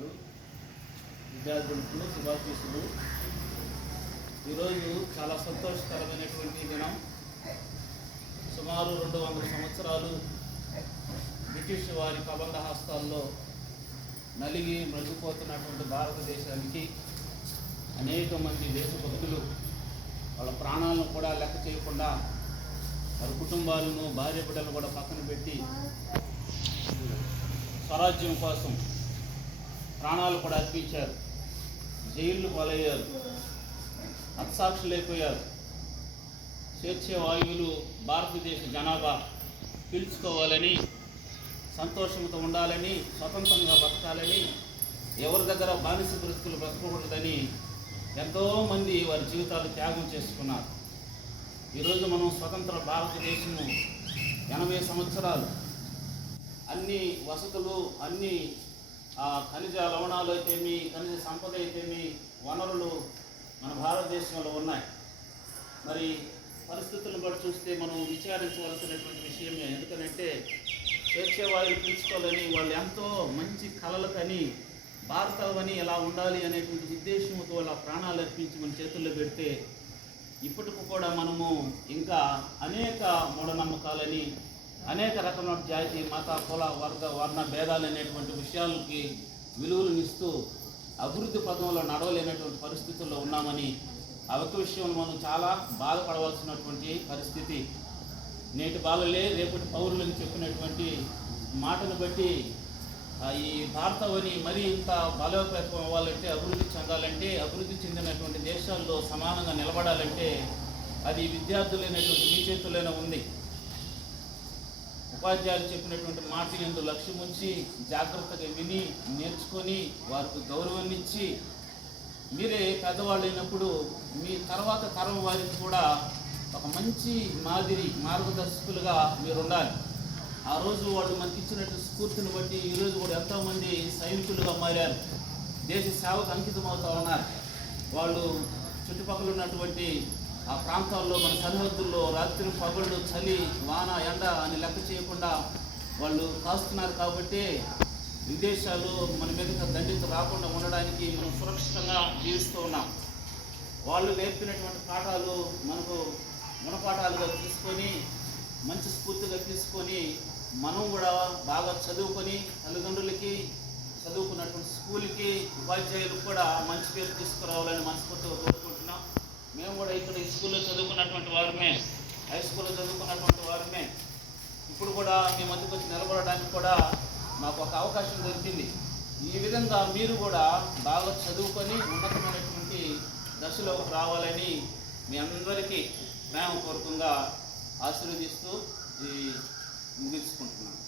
వందనాలు. విద్యార్థులకు శుభాశీస్సులు. ఈరోజు చాలా సంతోషకరమైనటువంటి దినం. సుమారు 200 సంవత్సరాలు బ్రిటిష్ వారి కబంధ హస్తాల్లో నలిగి మృగిపోతున్నటువంటి భారతదేశానికి అనేక మంది దేశభక్తులు వాళ్ళ ప్రాణాలను కూడా లెక్క చేయకుండా వారి కుటుంబాలను భార్య బిడ్డలను కూడా పక్కన పెట్టి స్వరాజ్యం కోసం ప్రాణాలు కూడా అర్పించారు. జైళ్ళు పాలయ్యారు, హతసాక్షులైపోయారు. స్వేచ్ఛ వాయువులు భారతదేశ జనాభా పీల్చుకోవాలని, సంతోషంతో ఉండాలని, స్వతంత్రంగా బతకాలని, ఎవరి దగ్గర బానిస పరిస్థితులు బ్రతకూడదని ఎంతోమంది వారి జీవితాలు త్యాగం చేసుకున్నారు. ఈరోజు మనం స్వతంత్ర భారతదేశము 80 సంవత్సరాలు, అన్ని వసతులు, అన్ని ఖనిజ లవణాలు అయితేమి, ఖనిజ సంపద అయితేమి, వనరులు మన భారతదేశంలో ఉన్నాయి. మరి పరిస్థితులను బట్టి చూస్తే మనం విచారించవలసినటువంటి విషయమే. ఎందుకంటే స్వేచ్ఛవాయువులు పీల్చుకోవాలని వాళ్ళు ఎంతో మంచి కలలు కని భారతవని ఎలా ఉండాలి అనేటువంటి ఉద్దేశంతో వాళ్ళ ప్రాణాలు అర్పించి మన చేతుల్లో పెడితే ఇప్పటికి కూడా మనము ఇంకా అనేక మూఢనమ్మకాలని, అనేక రకమైన జాతి, మత, కుల, వర్ణ భేదాలు అనేటువంటి విషయాలకి విలువలనిస్తూ అభివృద్ధి పథంలో నడవలేనటువంటి పరిస్థితుల్లో ఉన్నామని ఆ ఒక్క విషయంలో మనం చాలా బాధపడవలసినటువంటి పరిస్థితి. నేటి బాలలే రేపటి పౌరులని చెప్పినటువంటి మాటను బట్టి ఈ భారతవని మరీ ఇంత బలోపేతం అవ్వాలంటే, అభివృద్ధి చెందాలంటే, అభివృద్ధి చెందినటువంటి దేశాల్లో సమానంగా నిలబడాలంటే అది విద్యార్థులైనటువంటి మీ చేతుల్లోనే ఉంది. ఉపాధ్యాయులు చెప్పినటువంటి మాట ఎందు లక్ష్యం ఉంచి జాగ్రత్తగా విని నేర్చుకొని వారికి గౌరవాన్ని ఇచ్చి, మీరే పెద్దవాళ్ళు అయినప్పుడు మీ తర్వాత తరం వారికి కూడా ఒక మంచి మార్గదర్శకులుగా మీరు ఉండాలి. ఆ రోజు వాళ్ళు మనకి ఇచ్చినట్టు స్ఫూర్తిని బట్టి ఈరోజు కూడా ఎంతోమంది సైనికులుగా మారారు, దేశ సేవకు అంకితం అవుతూ ఉన్నారు. వాళ్ళు చుట్టుపక్కల ఉన్నటువంటి ఆ ప్రాంతాల్లో, మన సరిహద్దుల్లో రాత్రి పగళ్ళు, చలి, వాన, ఎండ అని లెక్క చేయకుండా వాళ్ళు కాస్తున్నారు. కాబట్టి విదేశాలు మన మీద దండిత రాకుండా ఉండడానికి మనం సురక్షితంగా జీవిస్తూ ఉన్నాం. వాళ్ళు నేర్పినటువంటి పాఠాలు మనకు గుణపాఠాలుగా తీసుకొని, మంచి స్ఫూర్తిగా తీసుకొని మనం కూడా బాగా చదువుకొని తల్లిదండ్రులకి, చదువుకున్నటువంటి స్కూల్కి, ఉపాధ్యాయులకు కూడా మంచి పేరు తీసుకురావాలని మనస్ఫూర్తిగా కోరుకుంటున్నాం. మేము కూడా ఇక్కడ ఈ స్కూల్లో చదువుకున్నటువంటి వారమే, హై స్కూల్లో చదువుకున్నటువంటి వారమే. ఇప్పుడు కూడా మీ మధ్యకు వచ్చి నిలబడడానికి కూడా మాకు ఒక అవకాశం దొరికింది. ఈ విధంగా మీరు కూడా బాగా చదువుకొని ఉన్నతమైనటువంటి దశలోకి రావాలని మీ అందరికీ ప్రేమపూర్వకంగా ఆశీర్వదిస్తూ ముగించుకుంటున్నాను.